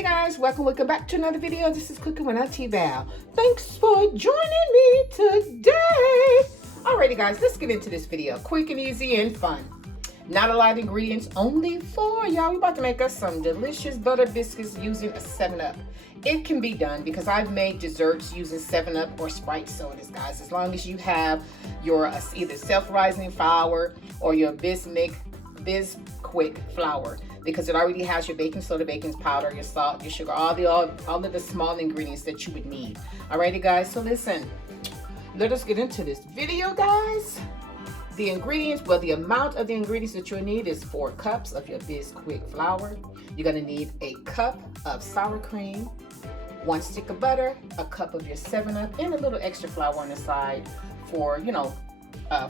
Hey guys, welcome back to another video. This is Cooking with Auntie Val. Thanks for joining me today. Alrighty guys, let's get into this video. Quick and easy and fun. Not a lot of ingredients, only 4. Y'all, we're about to make us some delicious butter biscuits using a 7-Up. It can be done because I've made desserts using 7-Up or Sprite sodas, guys. As long as you have your either self-rising flour or your Bisquick flour, because it already has your baking soda, baking powder, your salt, your sugar, all of the small ingredients that you would need. Alrighty guys, so listen, let us get into this video, guys. The ingredients, well, the amount of the ingredients that you'll need is 4 cups of your Bisquick flour. You're gonna need a cup of sour cream, 1 stick of butter, a cup of your 7-Up, and a little extra flour on the side for, you know,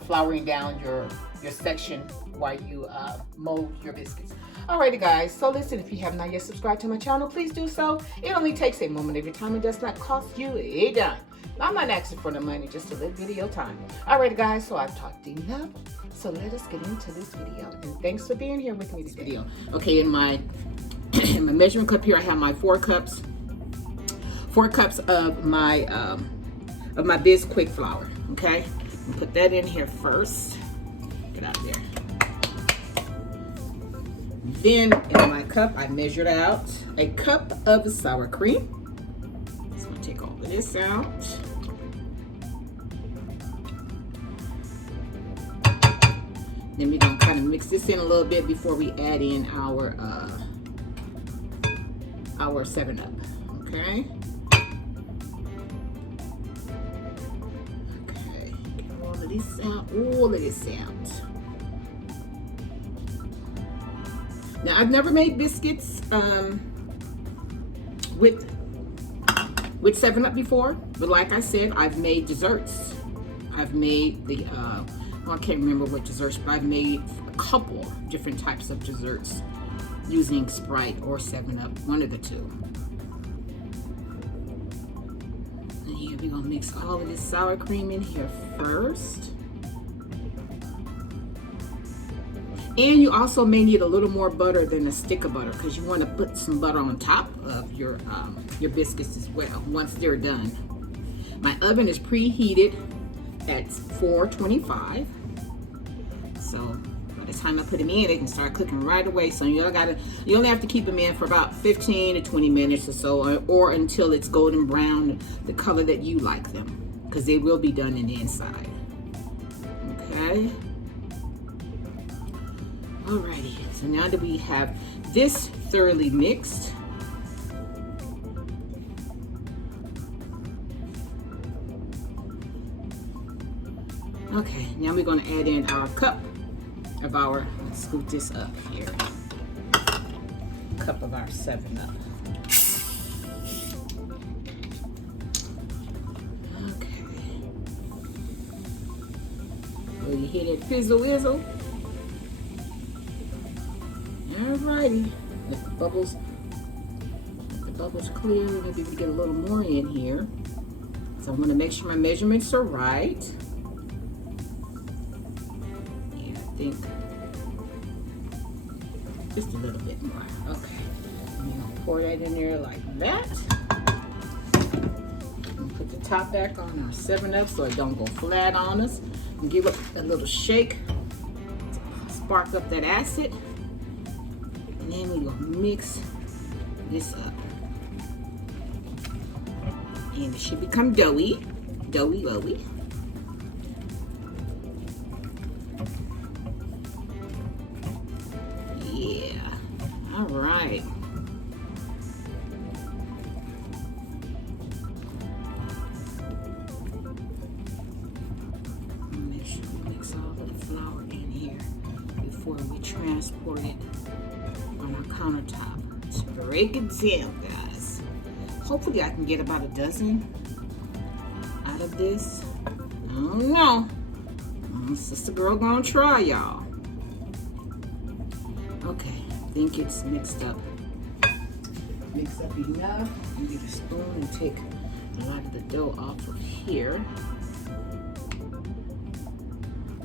flouring down your section while you mold your biscuits. Alrighty guys, so listen, if you have not yet subscribed to my channel, please do so. It only takes a moment of your time. It does not cost you a dime. I'm not asking for the money, just a little video time. Alrighty guys, so I've talked enough. So let us get into this video. And thanks for being here with me today. Okay, in my measuring cup here, I have my 4 cups. 4 cups of my Bisquick flour. Okay, I'll put that in here first. Get out there. Then in my cup, I measured out a cup of sour cream. So I'm gonna take all of this out. Then we're gonna kind of mix this in a little bit before we add in our 7-Up. Okay. Okay. Get all of this out. All of this out. Now, I've never made biscuits with 7-Up before, but like I said, I've made desserts. I've made the, I can't remember what desserts, but I've made a couple different types of desserts using Sprite or 7-Up, one of the two. And here we're gonna mix all of this sour cream in here first. And you also may need a little more butter than a stick of butter, because you want to put some butter on top of your biscuits as well once they're done. My oven is preheated at 425. So by the time I put them in, they can start cooking right away. So you only have to keep them in for about 15 to 20 minutes or so, or until it's golden brown, the color that you like them, because they will be done in the inside. Okay. Alrighty, so now that we have this thoroughly mixed, okay, now we're going to add in our cup of our, let's scoop this up here, cup of our 7-Up. Okay, will you hear that fizzle whizzle? Alrighty, let the bubbles clear. Maybe we get a little more in here. So I'm going to make sure my measurements are right. Yeah, I think just a little bit more. Okay, I'm going to pour that in there like that. And put the top back on our 7-Up so it don't go flat on us. And give it a little shake to spark up that acid. And then we're gonna mix this up. And it should become doughy. Yeah, all right. Make sure we mix all of the flour in here before we transport it on our countertop. Let's break it down, guys. Hopefully I can get about a dozen out of this. I don't know. Sister girl gonna try, y'all. Okay, I think it's mixed up. Mixed up enough. You get a spoon and take a lot of the dough off of here.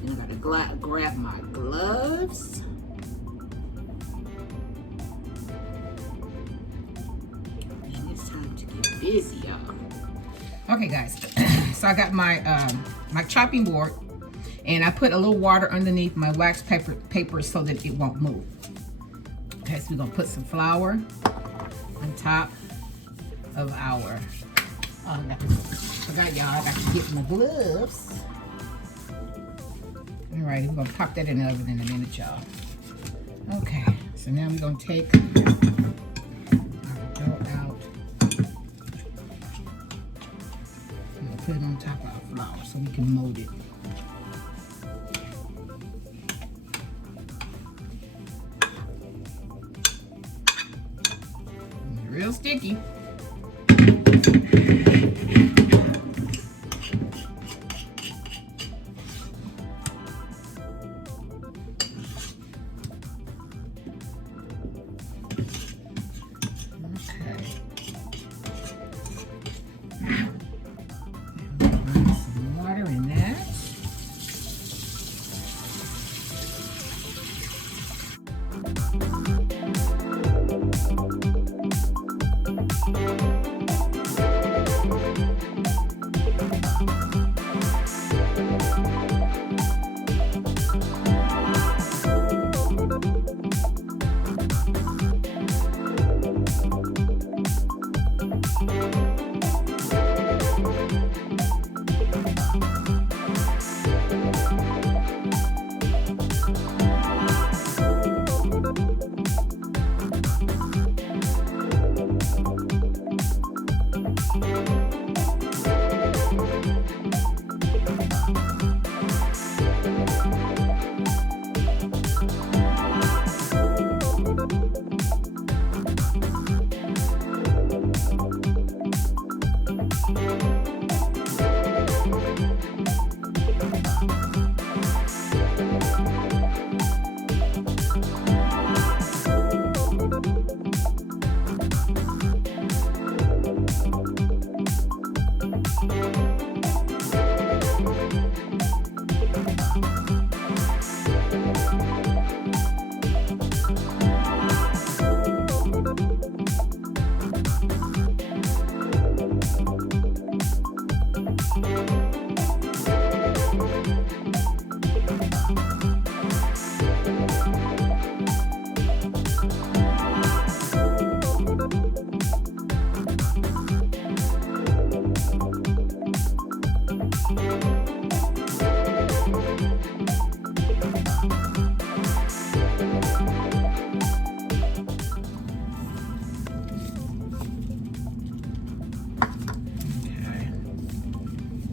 And I gotta grab my gloves. busy, y'all. Okay, guys. So I got my my chopping board, and I put a little water underneath my wax paper so that it won't move. Okay, so we're gonna put some flour on top of our. Oh, I forgot, y'all. I got to get my gloves. Alrighty, we're gonna pop that in the oven in a minute, y'all. Okay, so now we're gonna take our dough out. I'm gonna put it on top of our flour so we can mold it. It's real sticky.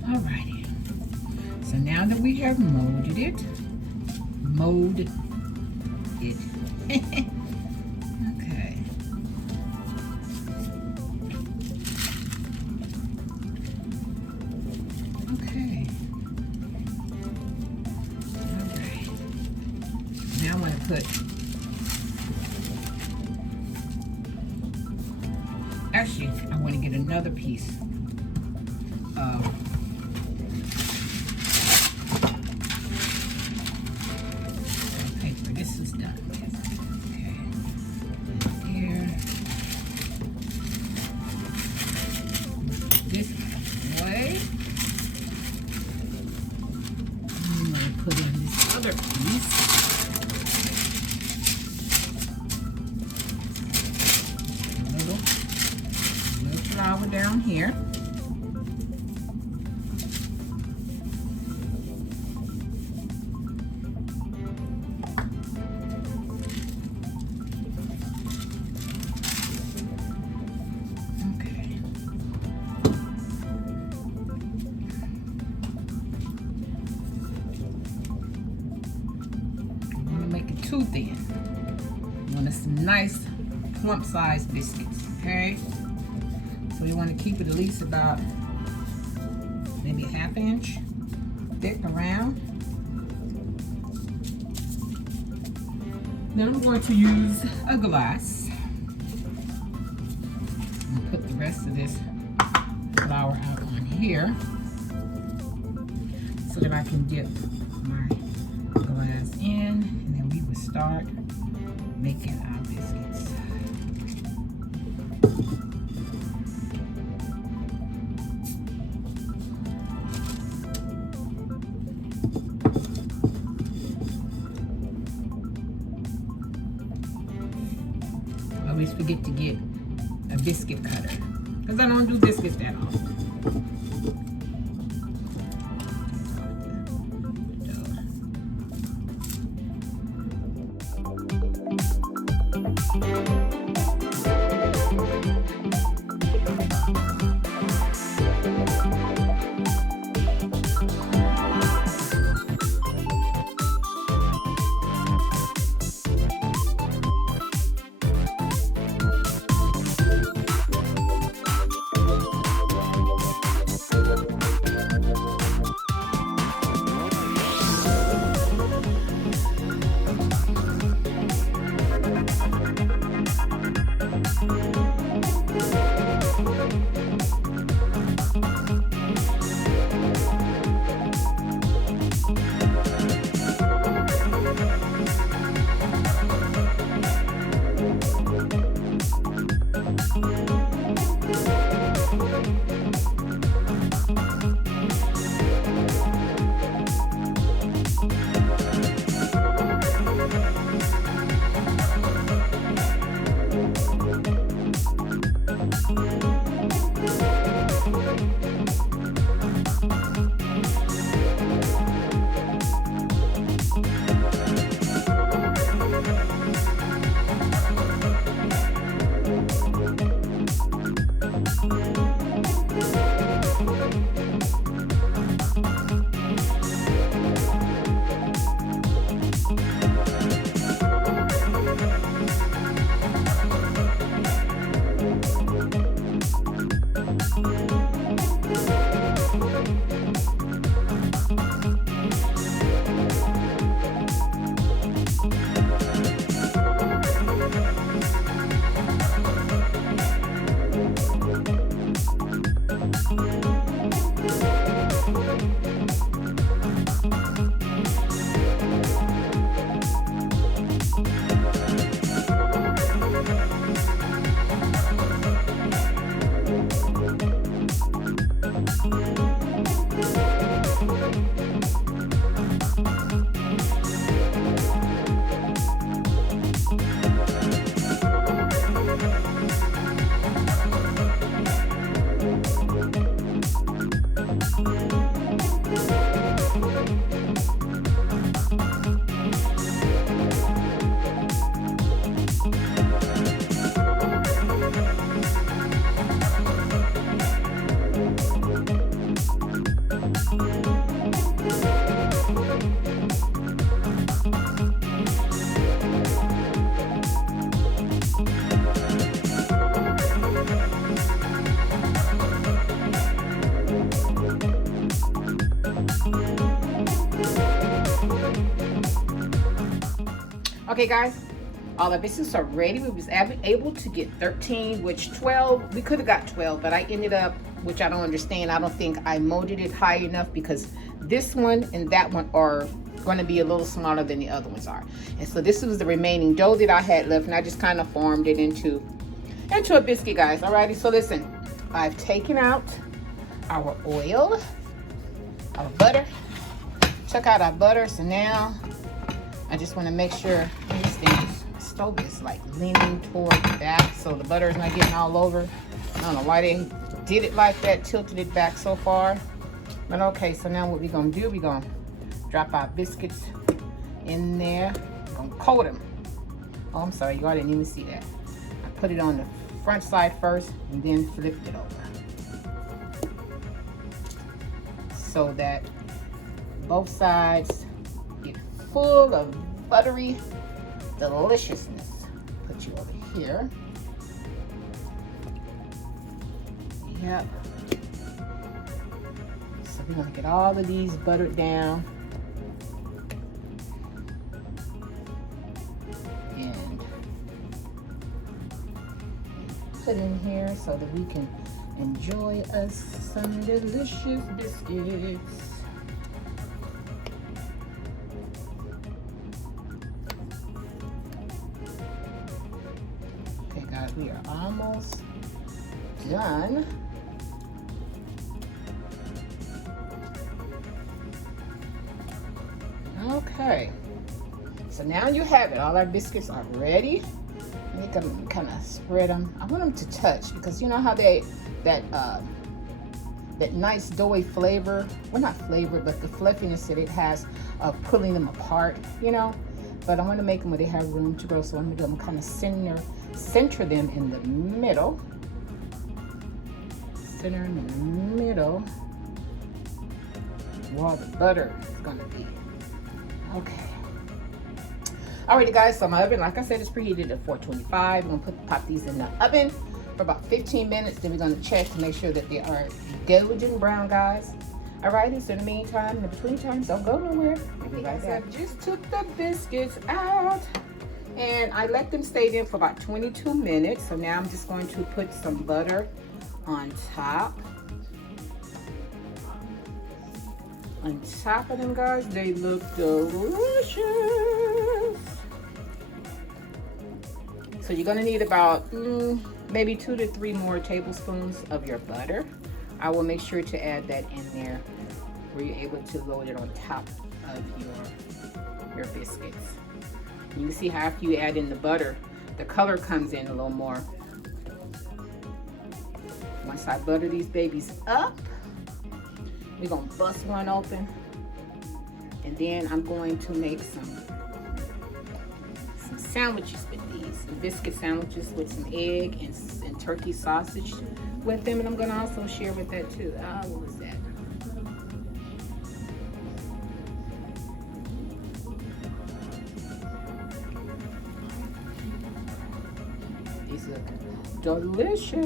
Alrighty. So now that we have molded it. Okay. Okay. Alright. Now I'm going to put, actually, I want to get another piece of paper. This is done. Okay. Here. This way. I'm going to put in this other piece. A little flour down here. Too thin. You want some nice plump sized biscuits, okay? So you want to keep it at least about maybe a ½ inch thick around. Then I'm going to use a glass and put the rest of this flour out on here so that I can dip my glass in. Start making our biscuits. always forget to get a biscuit cutter because I don't do biscuits that often. Okay guys, all our biscuits are ready. We was able to get 13, which 12, we could have got 12, but I ended up, which I don't understand, I don't think I molded it high enough because this one and that one are going to be a little smaller than the other ones are. And so this was the remaining dough that I had left, and I just kind of formed it into a biscuit, guys. Alrighty, so listen, I've taken out our oil, our butter. Check out our butter. So now I just want to make sure this stove is like leaning toward the back so the butter is not getting all over. I don't know why they did it like that, tilted it back so far. But okay, so now what we're going to do, we're going to drop our biscuits in there. We're going to coat them. Oh, I'm sorry, y'all didn't even see that. I put it on the front side first and then flipped it over, so that both sides get full of buttery deliciousness. Put you over here. Yep. So we're gonna get all of these buttered down. And put in here so that we can enjoy us some delicious biscuits. Okay guys, we are almost done. Okay, so now you have it. All our biscuits are ready. Make them kind of spread them. I want them to touch because you know how that nice doughy flavor, well not flavor, but the fluffiness that it has of pulling them apart, you know. But I want to make them where they have room to grow, so I'm going to kind of center them in the middle. Center in the middle while the butter is going to be. Okay. Alrighty guys, so my oven, like I said, is preheated at 425. I'm going to pop these in the oven for about 15 minutes. Then we're going to check to make sure that they are golden brown, guys. Alrighty, so in the meantime, in the between times, don't go nowhere. Okay, guys, I just took the biscuits out and I let them stay there for about 22 minutes. So now I'm just going to put some butter on top. On top of them, guys, they look delicious. So you're gonna need about maybe 2 to 3 more tablespoons of your butter. I will make sure to add that in there where you're able to load it on top of your biscuits. You can see how after you add in the butter, the color comes in a little more. Once I butter these babies up, we're gonna bust one open, and then I'm going to make some sandwiches with these, some biscuit sandwiches with some egg and turkey sausage with them, and I'm gonna also share with that too. What was that? These look delicious.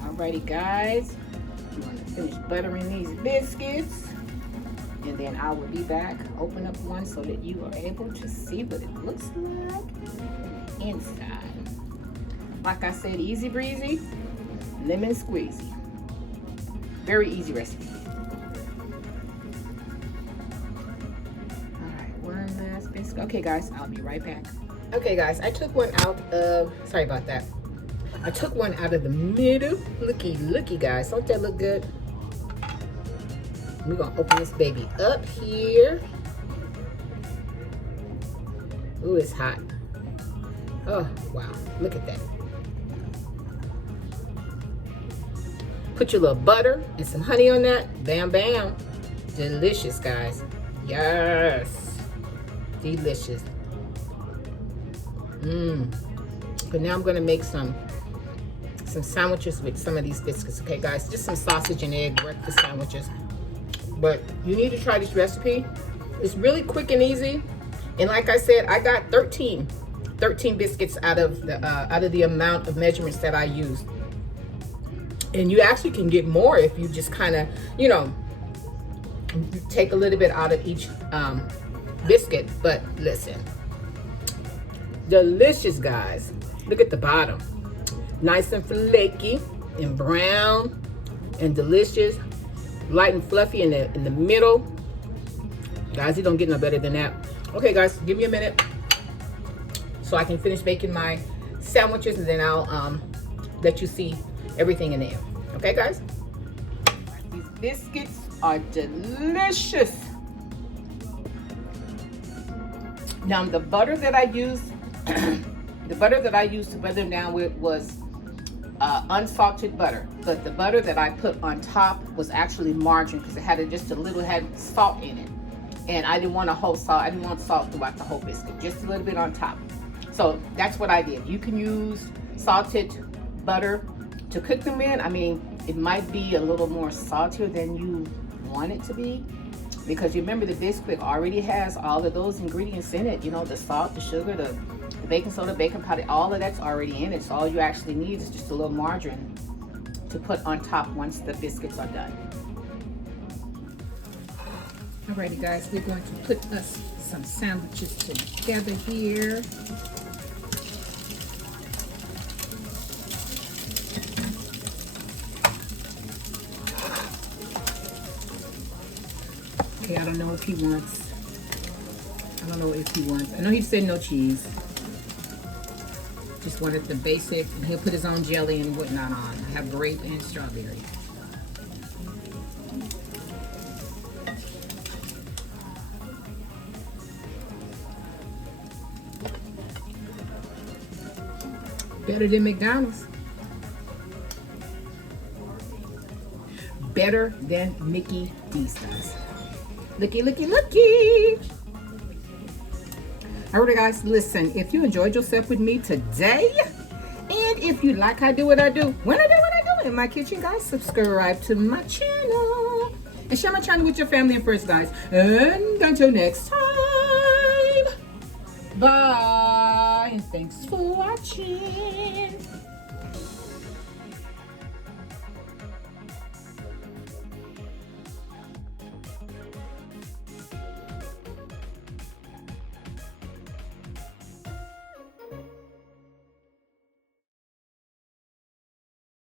Alrighty guys, I'm going to finish buttering these biscuits, and then I will be back, open up one so that you are able to see what it looks like inside. Like I said, easy breezy, lemon squeezy. Very easy recipe. Alright, one last biscuit. Okay guys, I'll be right back. Okay guys, I took one out of, sorry about that. I took one out of the middle. Looky guys, don't that look good? We're gonna open this baby up here. Ooh, it's hot. Oh, wow, look at that. Put your little butter and some honey on that. Bam, bam. Delicious, guys. Yes. Delicious. But now I'm gonna make some sandwiches with some of these biscuits. Okay guys, just some sausage and egg breakfast sandwiches. But you need to try this recipe. It's really quick and easy. And like I said, I got 13 biscuits out of the amount of measurements that I used. And you actually can get more if you just kind of, you know, take a little bit out of each biscuit. But listen, delicious, guys. Look at the bottom. Nice and flaky and brown and delicious. Light and fluffy in the middle. Guys, it don't get no better than that. Okay guys, give me a minute so I can finish making my sandwiches, and then I'll let you see everything in there. Okay guys? These biscuits are delicious. Now the butter that I used the butter that I used to butter them down with was unsalted butter, but the butter that I put on top was actually margarine because it had just a little, had salt in it, and I didn't want a whole salt. I didn't want salt throughout the whole biscuit, just a little bit on top. So that's what I did. You can use salted butter to cook them in. I mean, it might be a little more saltier than you want it to be, because you remember the Bisquick already has all of those ingredients in it. You know, the salt, the sugar, the baking soda, baking powder, all of that's already in it. So all you actually need is just a little margarine to put on top once the biscuits are done. Alrighty guys, we're going to put us some sandwiches together here. Okay, I don't know if he wants, I know he said no cheese. Just wanted the basic, and he'll put his own jelly and whatnot on. I have grape and strawberry. Better than McDonald's. Better than Mickey D's does. Looky, looky, looky. Alright guys, listen, if you enjoyed yourself with me today, and if you like how I do what I do, when I do what I do in my kitchen, guys, subscribe to my channel. And share my channel with your family and friends, guys. And until next time, bye. And thanks for watching.